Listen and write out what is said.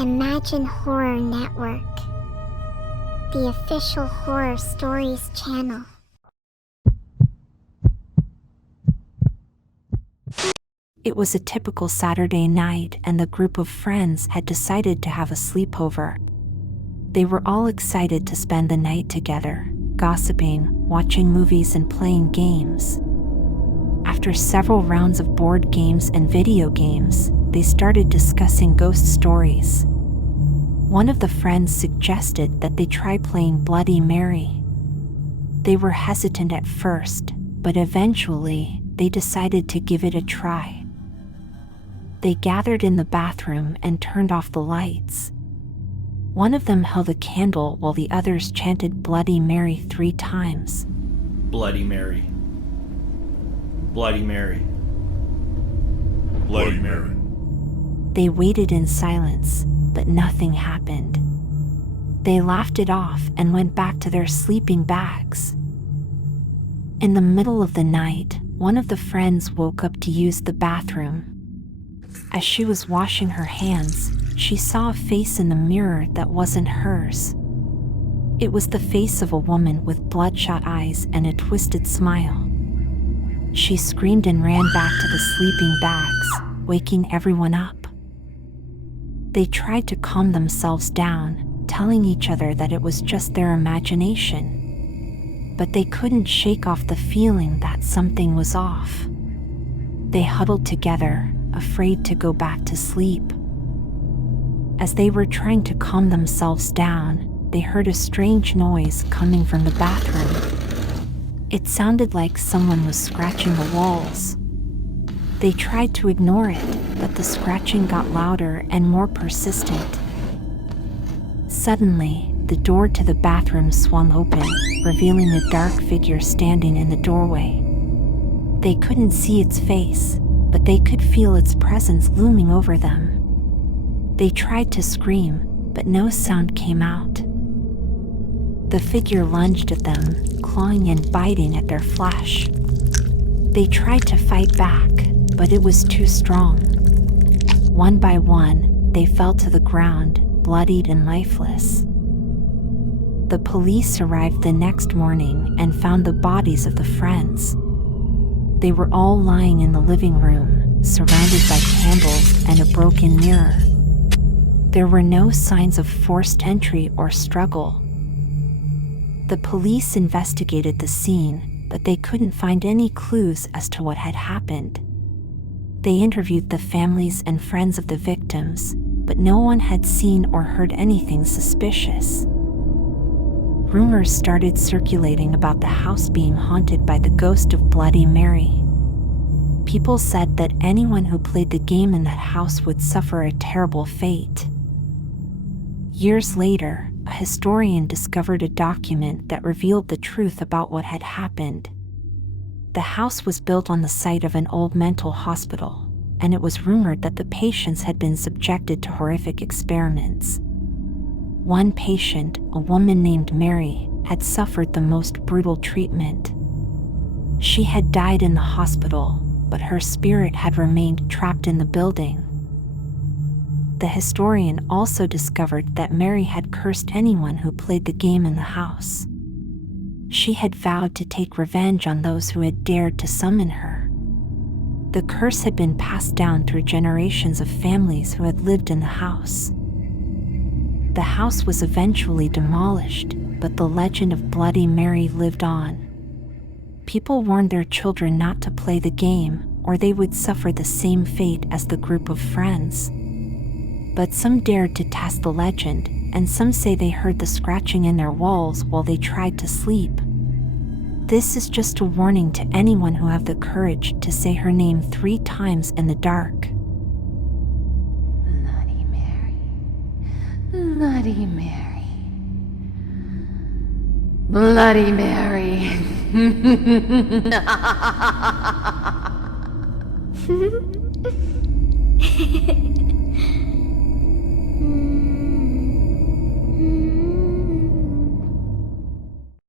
Imagine Horror Network, the official horror stories channel. It was a typical Saturday night, and the group of friends had decided to have a sleepover. They were all excited to spend the night together, gossiping, watching movies, and playing games. After several rounds of board games and video games, they started discussing ghost stories. One of the friends suggested that they try playing Bloody Mary. They were hesitant at first, but eventually they decided to give it a try. They gathered in the bathroom and turned off the lights. One of them held a candle while the others chanted Bloody Mary 3 times. Bloody Mary. Bloody Mary. Bloody Mary. They waited in silence, but nothing happened. They laughed it off and went back to their sleeping bags. In the middle of the night, one of the friends woke up to use the bathroom. As she was washing her hands, she saw a face in the mirror that wasn't hers. It was the face of a woman with bloodshot eyes and a twisted smile. She screamed and ran back to the sleeping bags, waking everyone up. They tried to calm themselves down, telling each other that it was just their imagination. But they couldn't shake off the feeling that something was off. They huddled together, afraid to go back to sleep. As they were trying to calm themselves down, they heard a strange noise coming from the bathroom. It sounded like someone was scratching the walls. They tried to ignore it, but the scratching got louder and more persistent. Suddenly, the door to the bathroom swung open, revealing a dark figure standing in the doorway. They couldn't see its face, but they could feel its presence looming over them. They tried to scream, but no sound came out. The figure lunged at them, clawing and biting at their flesh. They tried to fight back, but it was too strong. One by one, they fell to the ground, bloodied and lifeless. The police arrived the next morning and found the bodies of the friends. They were all lying in the living room, surrounded by candles and a broken mirror. There were no signs of forced entry or struggle. The police investigated the scene, but they couldn't find any clues as to what had happened. They interviewed the families and friends of the victims, but no one had seen or heard anything suspicious. Rumors started circulating about the house being haunted by the ghost of Bloody Mary. People said that anyone who played the game in that house would suffer a terrible fate. Years later, a historian discovered a document that revealed the truth about what had happened. The house was built on the site of an old mental hospital, and it was rumored that the patients had been subjected to horrific experiments. One patient, a woman named Mary, had suffered the most brutal treatment. She had died in the hospital, but her spirit had remained trapped in the building. The historian also discovered that Mary had cursed anyone who played the game in the house. She had vowed to take revenge on those who had dared to summon her. The curse had been passed down through generations of families who had lived in the house. The house was eventually demolished, but the legend of Bloody Mary lived on. People warned their children not to play the game, or they would suffer the same fate as the group of friends. But some dared to test the legend, and some say they heard the scratching in their walls while they tried to sleep. This is just a warning to anyone who have the courage to say her name 3 times in the dark. Bloody Mary. Bloody Mary. Bloody Mary.